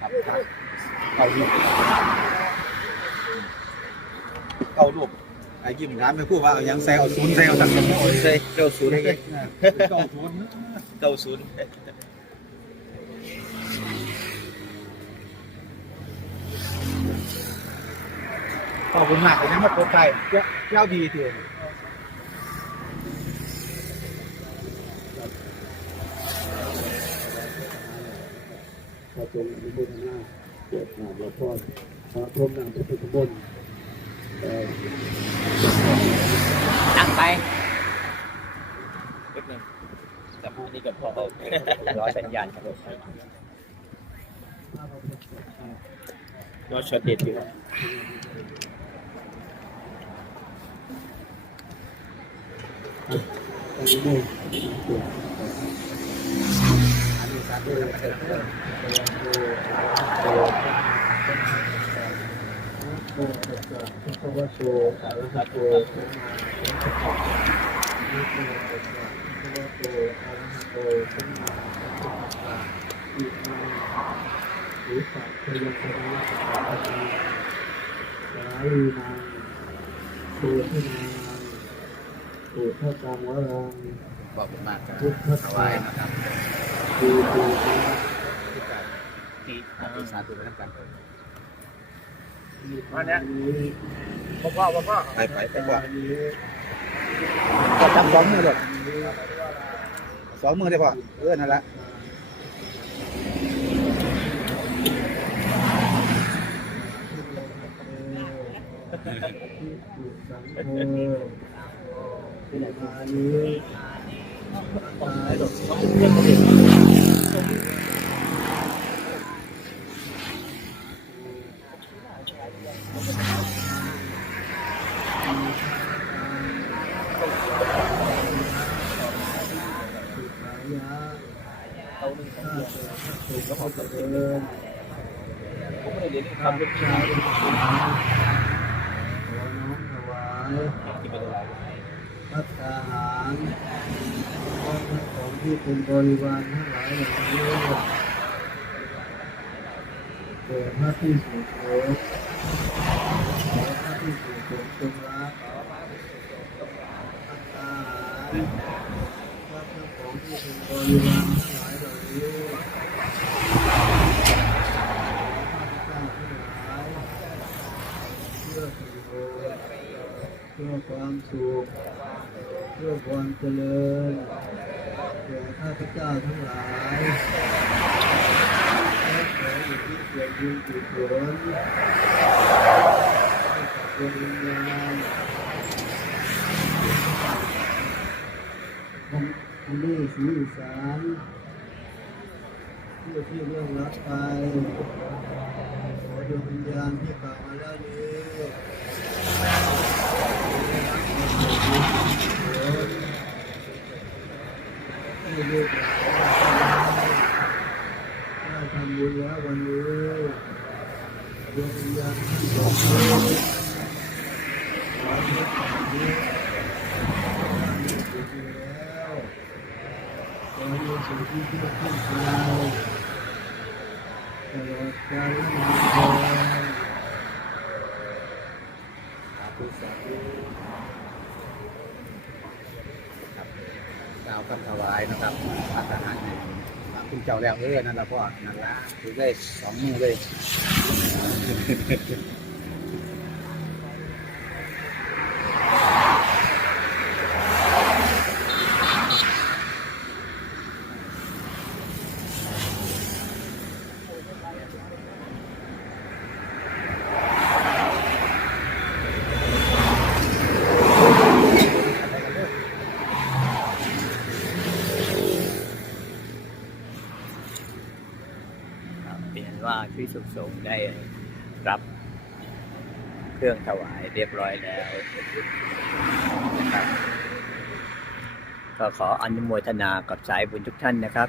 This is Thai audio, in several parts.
ครับเนี่ยครับครับเก้าลูกเก้าลูกไอ้ยิ้มน้ำไม่พูดว่าเอายังแซวศูนย์แซวสั่งกันโอ้ยใช่เก้าศูนย์เก้าศูนย์เก้าศูนย์ขอบคุณมากเลยนะมาพบใจเจ้าดีทีพ ระทรงอนุโมทนาโปรดนามละพรพระพรหมนามพระพุทธมนต์เอ่อตั้งไปแป๊บนึงจับอันนี้กับพ่อเขาร้อยสัญญาณครับผมรอช็อตเด็ดอยู่ครับ ขอบคุณมากครับพุทธถทวาายนะครับ ปูปูที่การที่สาธุสาธุไปทำการอันนี้พ่อพ่อพ่อพ่อไปไปไปพ่อก็จับสองมือเลยสองมือได้พ่อเออนั่นแหละเอาหนึ่งสอะสงฆ์ก็เจริญผมไม่ได้เรีย ที่เป็นอะไร พัตตาหารพร้อมทั้งของที่เป็นบริวารทั้งหลาย เหล่านี้แด่พระที่สุโขขอพระที่สุโขจงรักพัตตาหารพร้อมทั้งของที่เป็นบริวารทั้งหลายเหล่านี้ข้าพเจ้าทั้งหลายเพื่อประโยชน์เพื่อความสุข เพื่อความเจริญแก่ข้าพเจ้าทั้งหลายและขออยู่ที่เกียรติยืนกุศลให้กับดวงวิญญาณของอันนี้สีอีสานผู้ที่เรื่องรักไปขอดวงวิญญาณที่กล่าวมาแล้วนี้ ให้ลูกหลานได้ทำบุญแล้ววันนี้ดวงวิญญาณที่สองนี้ขอให้ผ่านนี้มีสุขแล้วขอให้มีสิ่งที่เพื่อขึ้นเราตลอดกาลนานเทอญสาธุสาธุครับกล่าวคำถวายนะครับพัฒนาให้ คุณเจ้าแล้วเออนั่นแหละพ่อนั่นละถือได้สองมือเลย ว่าที่สุขสงฆ์ได้รับเครื่องถวายเรียบร้อยแล้วก็ขออนุโมทนากับสายบุญทุกท่านนะครับ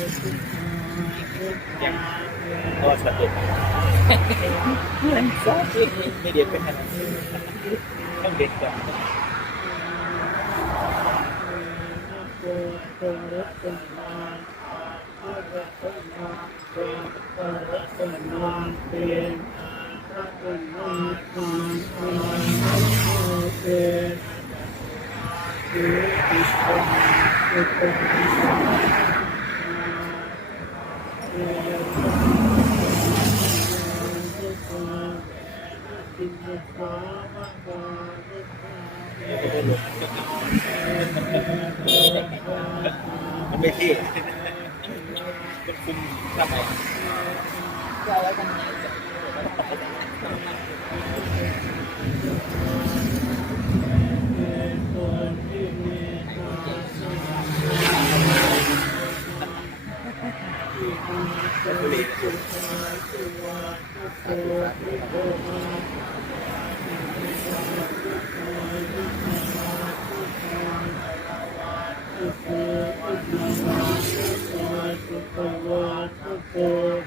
ก็สะดุดไม่เด็ดเป็นขนาดต้องเด็ดก่อน มันไม่ที่มันคุมทำไมตัว Lord, the Lord, the Lord, the Lord, the Lord,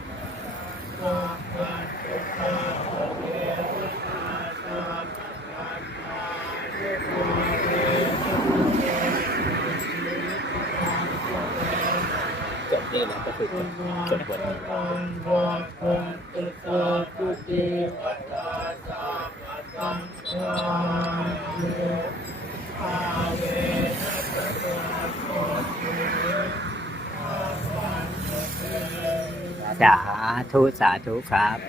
จนวันนี้สาธุสาธุครับ